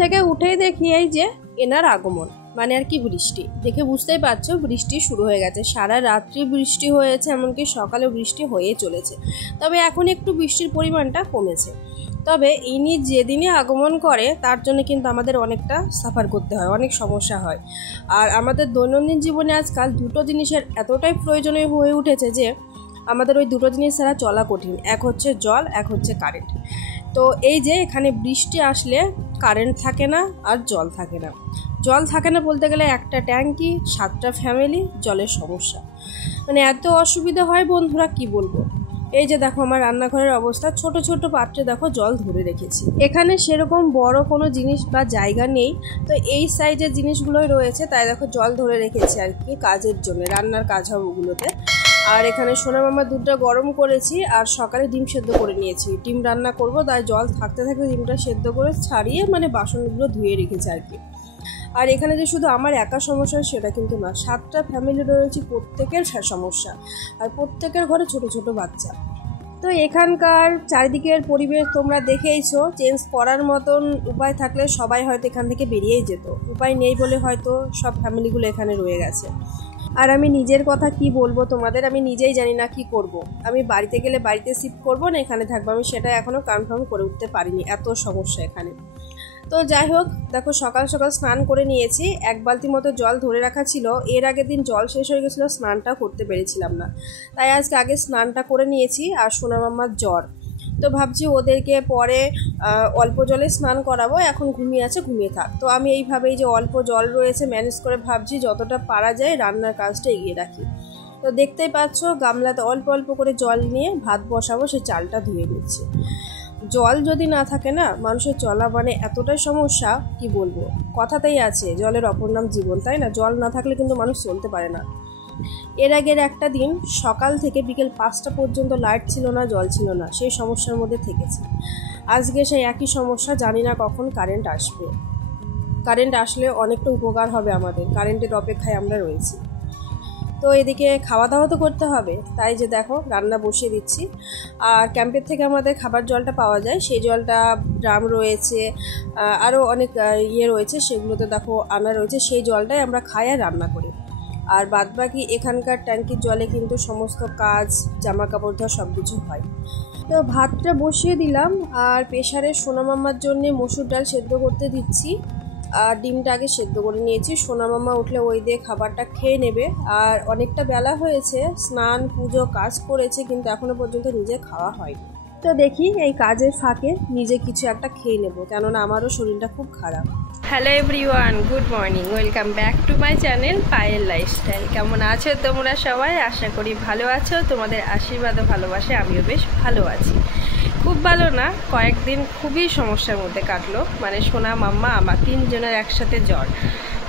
থেকে উঠেই দেখি এই যে এনার আগমন, মানে আর কি বৃষ্টি। দেখে বুঝতেই পারছো বৃষ্টি শুরু হয়ে গেছে, সারা রাত্রি বৃষ্টি হয়েছে, এমনকি সকালে বৃষ্টি হয়ে চলেছে। তবে এখন একটু বৃষ্টির পরিমাণটা কমেছে। তবে ইনি যেদিনই আগমন করে তার জন্য কিন্তু আমাদের অনেকটা সাফার করতে হয়, অনেক সমস্যা হয়। আর আমাদের দৈনন্দিন জীবনে আজকাল দুটো জিনিসের এতটাই প্রয়োজনীয় হয়ে উঠেছে যে আমাদের ওই দুটো জিনিস ছাড়া চলা কঠিন। এক হচ্ছে জল, এক হচ্ছে কারেন্ট। তো এই যে এখানে বৃষ্টি আসলে কারেন্ট থাকে না আর জল থাকে না। জল থাকে না বলতে গেলে একটা ট্যাঙ্কি, 7টা ফ্যামিলি, জলের সমস্যা, মানে এত অসুবিধা হয় বন্ধুরা কি বলবো। এই যে দেখো আমার রান্নাঘরের অবস্থা, ছোট ছোট পাত্রে দেখো জল ধরে রেখেছি। এখানে সেরকম বড় কোনো জিনিস বা জায়গা নেই, তো এই সাইজের জিনিসগুলোই রয়েছে, তাই দেখো জল ধরে রেখেছি আর কি, কাজের জন্য, রান্নার কাজ হবে ওগুলোতে। আর এখানে সোনা মামা দুধটা গরম করেছি, আর সকালে ডিম সেদ্ধ করে নিয়েছি, ডিম রান্না করব, তাই জল থাকতে থাকতে ডিমটা সেদ্ধ করে ছাড়িয়ে মানে বাসনগুলো ধুয়ে রেখেছি আর কি। আর এখানে যে শুধু আমার একা সমস্যা সেটা কিন্তু না, 7টা ফ্যামিলি রয়েছে, প্রত্যেকের সমস্যা, আর প্রত্যেকের ঘরে ছোট ছোট বাচ্চা। তো এখানকার চারিদিকের পরিবেশ তোমরা দেখেইছো, চেঞ্জ করার মতন উপায় থাকলে সবাই হয়তো এখান থেকে বেরিয়েই যেত, উপায় নেই বলে হয়তো সব ফ্যামিলিগুলো এখানে রয়ে গেছে। আর আমি নিজের কথা কি বলবো তোমাদের, আমি নিজেই জানি না কি করব। আমি বাড়িতে গেলে বাড়িতে শিফট করবো না এখানে থাকবো, আমি সেটা এখনও কনফার্ম করে উঠতে পারিনি, এত সমস্যা এখানে। তো যাই হোক, দেখো সকাল সকাল স্নান করে নিয়েছি, 1 বালতি মতো জল ধরে রাখা ছিল, এর আগের দিন জল শেষ হয়ে গেছিলো, স্নানটা করতে পেরেছিলাম না, তাই আজকে আগে স্নানটা করে নিয়েছি। আর সোনা মামার জ্বর, তো ভাবছি ওদেরকে পরে অল্প জলে স্নান করাবো, এখন ঘুমিয়ে আছে, ঘুমিয়ে থাক। তো আমি এইভাবেই যে অল্প জল রয়েছে ম্যানেজ করে ভাবছি যতটা পারা যায় রান্নার কাজটা এগিয়ে রাখি। তো দেখতেই পাচ্ছ গামলাতে অল্প অল্প করে জল নিয়ে ভাত বসাবো, সেই চালটা ধুয়ে নিচ্ছি। জল যদি না থাকে না, মানুষের চলা মানে এতটাই সমস্যা কি বলবো। কথাতেই আছে জলের অপর নাম জীবন, তাই না? জল না থাকলে কিন্তু মানুষ চলতে পারে না। এর আগের একটা দিন সকাল থেকে বিকেল 5টা পর্যন্ত লাইট ছিল না, জল ছিল না, সেই সমস্যার মধ্যে থেকেছি। আজকে সেই একই সমস্যা, জানি না কখন কারেন্ট আসবে। কারেন্ট আসলে অনেকটা উপকার হবে আমাদের, কারেন্টের অপেক্ষায় আমরা রয়েছি। তো এদিকে খাওয়া দাওয়া তো করতে হবে, তাই যে দেখো রান্না বসিয়ে দিচ্ছি। আর ক্যাম্পের থেকে আমাদের খাবার জলটা পাওয়া যায়, সেই জলটা ড্রাম রয়েছে, আরও অনেক রয়েছে, সেগুলোতে দেখো আনা রয়েছে, সেই জলটাই আমরা খাই আর রান্না করি। আর বাদবাকি এখানকার ট্যাঙ্কির জলে কিন্তু সমস্ত কাজ, জামা কাপড় ধোয়া সব কিছু হয়। তো ভাতটা বসিয়ে দিলাম, আর প্রেসারে সোনা মামার জন্যে মসুর ডাল সেদ্ধ করতে দিচ্ছি, আর ডিমটা আগে সেদ্ধ করে নিয়েছি। সোনা মামা উঠলে ওই দিয়ে খাবারটা খেয়ে নেবে। আর অনেকটা বেলা হয়েছে, স্নান পুজো কাজ করেছে, কিন্তু এখনো পর্যন্ত নিজে খাওয়া হয়নি। তো দেখি এই কাজের ফাঁকে নিজে কিছু একটা খেয়ে নেবো, কেননা আমারও শরীরটা খুব খারাপ। Hello everyone, good morning, welcome back to my channel Payel lifestyle. কেমন আছো তোমরা সবাই? আশা করি ভালো আছো, তোমাদের আশীর্বাদ ও ভালোবাসে আমিও বেশ ভালো আছি। খুব ভালো না, কয়েকদিন খুবই সমস্যার মধ্যে কাটলো, মানে সোনা মাম্মা আমার 3 জনের একসাথে জ্বর,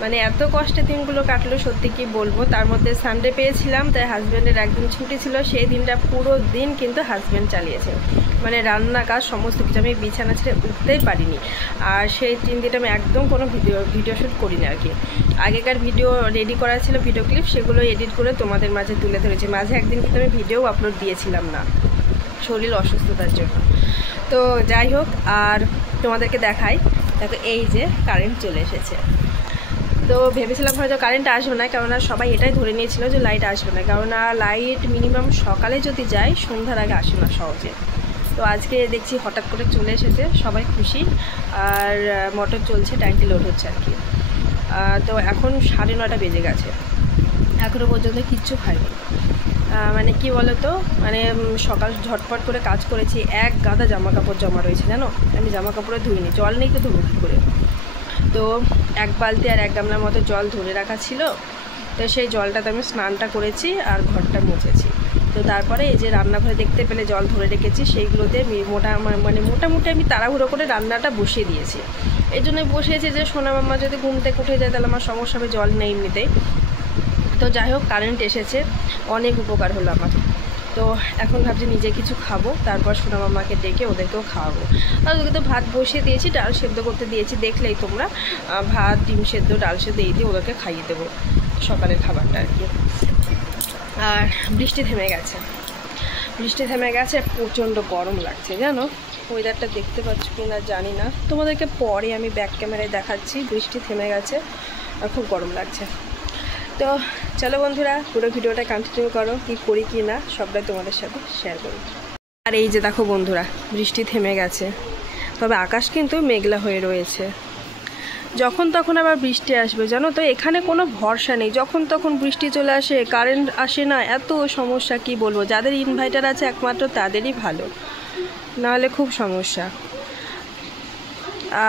মানে এত কষ্টে দিনগুলো কাটলো সত্যি কি বলবো। তার মধ্যে সানডে পেয়েছিলাম, তাই হাজব্যান্ডের একদিন ছুটি ছিল, সেই দিনটা পুরো দিন কিন্তু হাজব্যান্ড চালিয়েছে, মানে রান্না কাজ সমস্ত কিছু, আমি বিছানা ছেড়ে উঠতেই পারিনি। আর সেই 3 দিন আমি একদম কোনো ভিডিও শ্যুট করিনি আর কি। আগেকার ভিডিও রেডি করা ছিল, ভিডিও ক্লিপ, সেগুলো এডিট করে তোমাদের মাঝে তুলে ধরেছি। মাঝে একদিন কিন্তু আমি ভিডিও আপলোড দিয়েছিলাম না, শরীর অসুস্থতার জন্য। তো যাই হোক, আর তোমাদেরকে দেখাই, দেখো এই যে কারেন্ট চলে এসেছে। তো ভেবেছিলাম হয়তো কারেন্ট আসবে না, কেননা সবাই এটাই ধরে নিয়েছিল যে লাইট আসবে না, কেননা লাইট মিনিমাম সকালে যদি যায় সন্ধ্যার আগে আসে না সহজে। তো আজকে দেখছি হঠাৎ করে চলে এসেছে, সবাই খুশি। আর মোটর চলছে, ট্যাঙ্কি লোড হচ্ছে আর কি। তো এখন 9:30 বেজে গেছে, এখনও পর্যন্ত কিচ্ছু খাইনি। মানে কি বলো তো, মানে সকাল ঝটপট করে কাজ করেছি, এক গাদা জামা কাপড় জমা রয়েছে জানো, আমি জামা কাপড়ে ধুইনি, জল নেই তো ধুবো কী করে। তো 1 বালতি আর 1 গামলার মতো জল ধরে রাখা ছিল, তো সেই জলটাতে আমি স্নানটা করেছি আর ঘরটা মুছেছি। তো তারপরে এই যে রান্নাঘরে দেখতে পেলে জল ধরে রেখেছি, সেইগুলোতে মোটামুটি আমি তাড়াহুড়ো করে রান্নাটা বসিয়ে দিয়েছি। এই জন্যই বসিয়েছি যে সোনা মাম্মা যদি ঘুম থেকে উঠে যায় তাহলে আমার সমস্যা হবে, জল নেই এমনিতেই। তো যাই হোক, কারেন্ট এসেছে, অনেক উপকার হলো আমার। তো এখন ভাবছি নিজে কিছু খাবো, তারপর সোনা মামাকে ডেকে ওদেরকেও খাওয়াবো। আর ওদেরকে তো ভাত বসিয়ে দিয়েছি, ডাল সেদ্ধ করতে দিয়েছি, দেখলেই তোমরা। ভাত, ডিম সেদ্ধ, ডাল সেদ্ধ এই দিয়ে ওদেরকে খাইয়ে দেবো সকালের খাবারটা আর কি। আর বৃষ্টি থেমে গেছে, বৃষ্টি থেমে গেছে, প্রচণ্ড গরম লাগছে জানো। ওয়েদারটা দেখতে পাচ্ছ কি না জানি না, তোমাদেরকে পরে আমি ব্যাক ক্যামেরায় দেখাচ্ছি। বৃষ্টি থেমে গেছে আর খুব গরম লাগছে। তো চলো বন্ধুরা, পুরো ভিডিওটা কন্টিনিউ করো, কি করি কি না সবটাই তোমাদের সাথে শেয়ার করি। আর এই যে দেখো বন্ধুরা, বৃষ্টি থেমে গেছে, তবে আকাশ কিন্তু মেঘলা হয়ে রয়েছে। যখন তখন আবার বৃষ্টি আসবে জানো তো, এখানে কোনো ভরসা নেই, যখন তখন বৃষ্টি চলে আসে, কারেন্ট আসে না, এত সমস্যা কি বলবো। যাদের ইনভার্টার আছে একমাত্র তাদেরই ভালো, নাহলে খুব সমস্যা।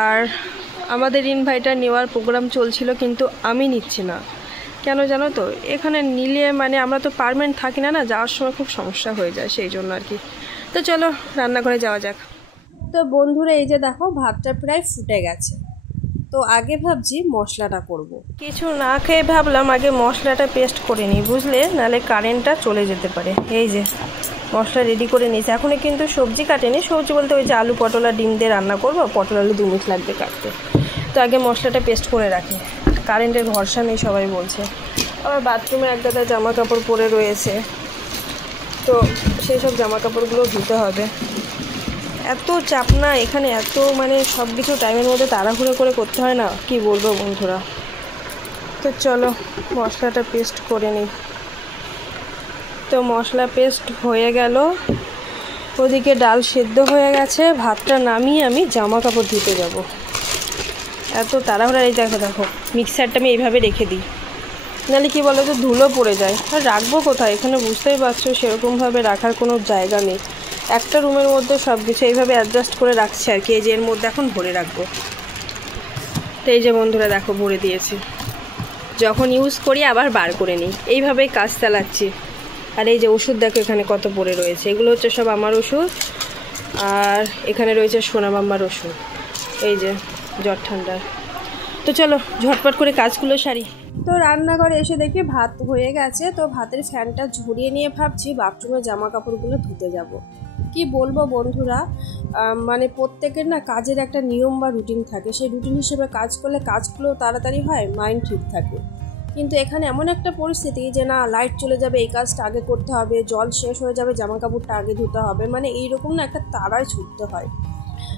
আর আমাদের ইনভার্টার নেওয়ার প্রোগ্রাম চলছিল, কিন্তু আমি নিচ্ছি না। কেন জানো তো, এখানে নিলে মানে আমরা তো পারমানেন্ট থাকি না, যাওয়ার সময় খুব সমস্যা হয়ে যায়, সেই জন্য আর কি। তো চলো রান্নাঘরে যাওয়া যাক। তো বন্ধুরা এই যে দেখো, ভাতটা প্রায় ফুটে গেছে। তো আগে ভাবছি মশলাটা করব। কিছু না খেয়ে ভাবলাম আগে মশলাটা পেস্ট করে নিই, বুঝলে, নাহলে কারেন্টটা চলে যেতে পারে। এই যে মশলা রেডি করে নিয়েছি। এখনও কিন্তু সবজি কাটেনি, সবজি বলতে ওই যে আলু পটল আর ডিম দিয়ে রান্না করবো, পটল আলু 2 মিনিট লাগবে কাটতে। তো আগে মশলাটা পেস্ট করে রাখি, কারেন্টের ভরসা নেই সবাই বলছে। আবার বাথরুমে এক গাদা জামা কাপড় পরে রয়েছে, তো সেই সব জামা কাপড়গুলো ধুতে হবে। এত চাপ না এখানে, এত মানে সব কিছু টাইমের মধ্যে তাড়াহুড়ো করে করতে হয় না, কি বলবো বন্ধুরা। তো চলো মশলাটা পেস্ট করে নিই। তো মশলা পেস্ট হয়ে গেল, ওদিকে ডাল সেদ্ধ হয়ে গেছে, ভাতটা নামিয়ে আমি জামা কাপড় ধুতে যাব। এত তাড়াহুড়া। এই দেখো দেখো, মিক্সারটা আমি এইভাবে রেখে দিই, নাহলে কি বলো তো ধুলো পড়ে যায়। আর রাখবো কোথায়, এখানে বুঝতেই পারছো সেরকমভাবে রাখার কোনো জায়গা নেই। একটা রুমের মধ্যে সব কিছু এইভাবে অ্যাডজাস্ট করে রাখছি আর কি। এই যে এর মধ্যে এখন ভরে রাখবো। তো এই যে বন্ধুরা দেখো, ভরে দিয়েছি। যখন ইউজ করি আবার বার করে নিই, এইভাবেই কাজ চালাচ্ছি। আর এই যে ওষুধ দেখো এখানে কত পড়ে রয়েছে, এগুলো হচ্ছে সব আমার ওষুধ। আর এখানে রয়েছে সোনা মাম্মার ওষুধ, এই যে জ্বর ঠান্ডার। তো চলো ঝটপট করে কাজগুলো সারি। তো রান্নাঘরে এসে দেখি ভাত হয়ে গেছে। তো ভাতের ফ্যানটা ঝরিয়ে নিয়ে ভাবছি বাথরুমে জামা কাপড়গুলো ধুতে যাব। কি বলবো বন্ধুরা, মানে প্রত্যেকের না কাজের একটা নিয়ম বা রুটিন থাকে, সেই রুটিন হিসেবে কাজ করলে কাজগুলো তাড়াতাড়ি হয়, মাইন্ড ঠিক থাকে। কিন্তু এখানে এমন একটা পরিস্থিতি যে না, লাইট চলে যাবে, এই কাজটা আগে করতে হবে, জল শেষ হয়ে যাবে, জামা কাপড়টা আগে ধুতে হবে, মানে এইরকম না একটা তাড়ায় ছুটতে হয়।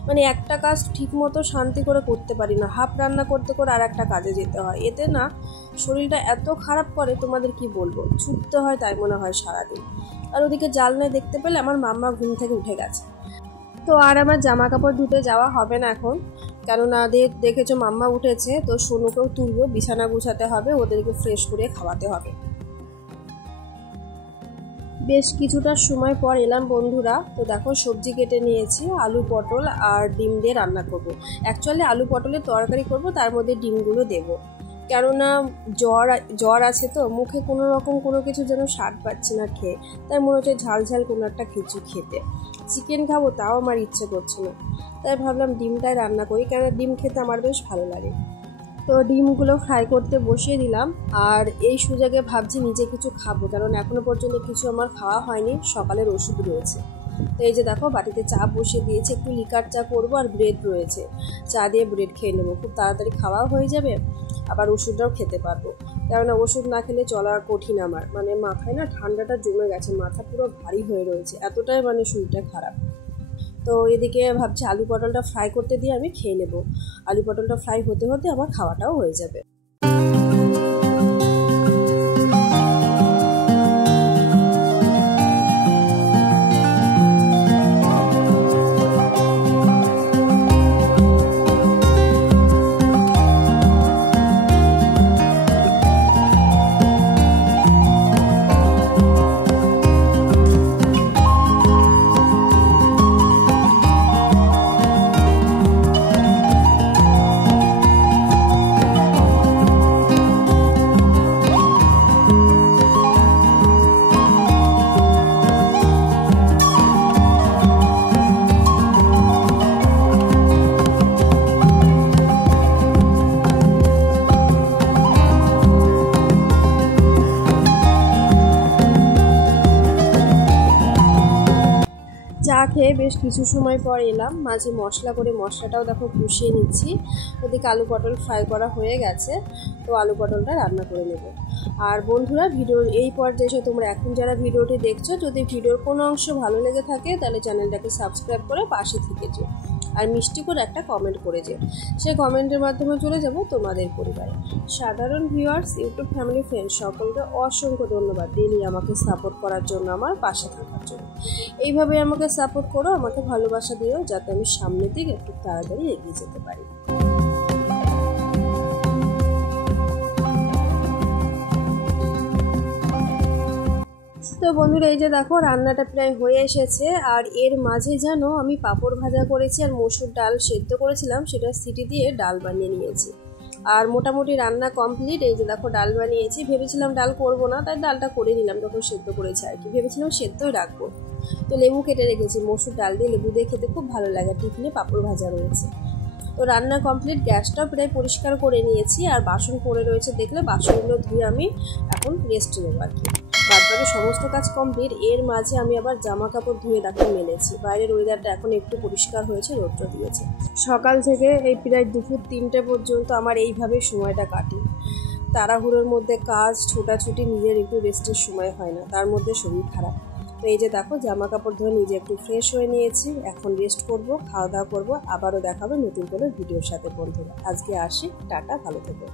মানে একটা কাজ ঠিক মতো শান্তি করে করতে পারি না, হাফ রান্না করতে করে আর একটা কাজে যেতে হয়। এতে না শরীরটা এত খারাপ করে, তোমাদের কি বলবো, ছুটতে হয় তাই মনে হয় সারাদিন। আর ওদিকে জানলায় দেখতে পেলে আমার মাম্মা ঘুম থেকে উঠে গেছে। তো আর আমার জামা কাপড় ধুতে যাওয়া হবে না এখন, কেননা দেখেছো মাম্মা উঠেছে, তো সোনুকেও তুলবো, বিছানা গুছাতে হবে, ওদেরকে ফ্রেশ করে খাওয়াতে হবে। বেশ কিছুটা সময় পর এলাম বন্ধুরা। তো দেখো সবজি কেটে নিয়েছি, আলু পটল আর ডিম দিয়ে রান্না করব। অ্যাকচুয়ালি আলু পটলের তরকারি করব, তার মধ্যে ডিমগুলো দেবো। কেননা জ্বর আছে, তো মুখে কোনো রকম কোনো কিছু যেন স্বাদ পাচ্ছি না খেয়ে, তাই মনে হচ্ছে ঝাল ঝাল কোনো একটা কিছু খেতে। চিকেন খাবো তাও আমার ইচ্ছে করছে না, তাই ভাবলাম ডিমটাই রান্না করি, কেননা ডিম খেতে আমার বেশ ভালো লাগে। তো ডিমগুলো ফ্রাই করতে বসিয়ে দিলাম। আর এই সুযোগে ভাবছি নিজে কিছু খাবো, কারণ এখনো পর্যন্ত কিছু আমার খাওয়া হয়নি, সকালের ওষুধ রয়েছে। তো এই যে দেখো বাটিতে চা বসিয়ে দিয়েছি, একটু লিকার চা করবো, আর ব্রেড রয়েছে, চা দিয়ে ব্রেড খেয়ে নেবো, খুব তাড়াতাড়ি খাওয়াও হয়ে যাবে, আবার ওষুধটাও খেতে পারবো। কেননা ওষুধ না খেলে চলা কঠিন আমার, মানে মাথায় না ঠান্ডাটা জমে গেছে, মাথা পুরো ভারী হয়ে রয়েছে, এতটাই মানে শরীরটা খারাপ। তো এদিকে ভাবছি আলু পটলটা ফ্রাই করতে দিয়ে আমি খেয়ে নেব। আলু পটলটা ফ্রাই হতে হতে আমার খাওয়াটাও হয়ে যাবে। চা খেয়ে বেশ কিছু সময় পর এলাম, মাঝে মশলা করে মশলাটাও দেখো কষিয়ে নিচ্ছি। ওদিকে আলু পটল ফ্রাই করা হয়ে গেছে, তো আলু পটলটা রান্না করে নেব। আর বন্ধুরা, ভিডিওর এই পর্যায়ে এসে তোমরা এখন যারা ভিডিওটি দেখছো, যদি ভিডিওর কোনো অংশ ভালো লেগে থাকে তাহলে চ্যানেলটাকে সাবস্ক্রাইব করে পাশে থেকে যেও, আর মিষ্টি করে একটা কমেন্ট করে যেও। সেই কমেন্টের মাধ্যমে চলে যাব তোমাদের পরিবারে। সাধারণ ভিউয়ার্স, ইউটিউব ফ্যামিলি ফ্রেন্ডস সকলকে অসংখ্য ধন্যবাদ ডেইলি আমাকে সাপোর্ট করার জন্য, আমার পাশে থাকার জন্য। এইভাবে আমাকে সাপোর্ট করো, আমাকে ভালোবাসা দিও, যাতে আমি সামনের দিকে একটু তাড়াতাড়ি এগিয়ে যেতে পারি। তো বন্ধুরা, এই যে দেখো রান্নাটা প্রায় হয়ে এসেছে, আর এর মাঝে যেন আমি পাঁপড় ভাজা করেছি আর মসুর ডাল সেদ্ধ করেছিলাম, সেটা সিটি দিয়ে ডাল বানিয়ে নিয়েছি। আর মোটামুটি রান্না কমপ্লিট। এই যে দেখো ডাল বানিয়েছি, ভেবেছিলাম ডাল করব না, তাই ডালটা করে নিলাম যখন সেদ্ধ করেছি আর কি, ভেবেছিলাম সেদ্ধই রাখবো। তো লেবু কেটে রেখেছি, মসুর ডাল দিয়ে লেবু দিয়ে খেতে খুব ভালো লাগে। টিফিনে পাঁপড় ভাজা রয়েছে। তো রান্না কমপ্লিট, গ্যাসটাও প্রায় পরিষ্কার করে নিয়েছি, আর বাসন পড়ে রয়েছে দেখলে বাসনগুলো ধুয়ে আমি এখন রেস্ট নেবো আর কি। বাদবাকি সমস্ত কাজ কমপ্লিট। এর মাঝে আমি আবার জামা কাপড় ধুয়ে দেখো মেলেছি। বাইরের ওয়েদারটা এখন একটু পরিষ্কার হয়েছে, রৌদ্র দিয়েছে। সকাল থেকে এই প্রায় দুপুর 3টে পর্যন্ত আমার এইভাবে সময়টা কাটে। তাড়াহুড়োর মধ্যে কাজ, ছোটাছুটি, নিজের একটু রেস্টের সময় হয় না, তার মধ্যে শরীর খারাপ। তো এই যে দেখো জামা কাপড় ধরে নিজে একটু ফ্রেশ হয়ে নিয়েছি, এখন রেস্ট করব, খাওয়া দাওয়া করবো। আবারও দেখাবে নতুন করে ভিডিওর সাথে বন্ধুরা। আজকে আসি, টাটা, ভালো থেকো।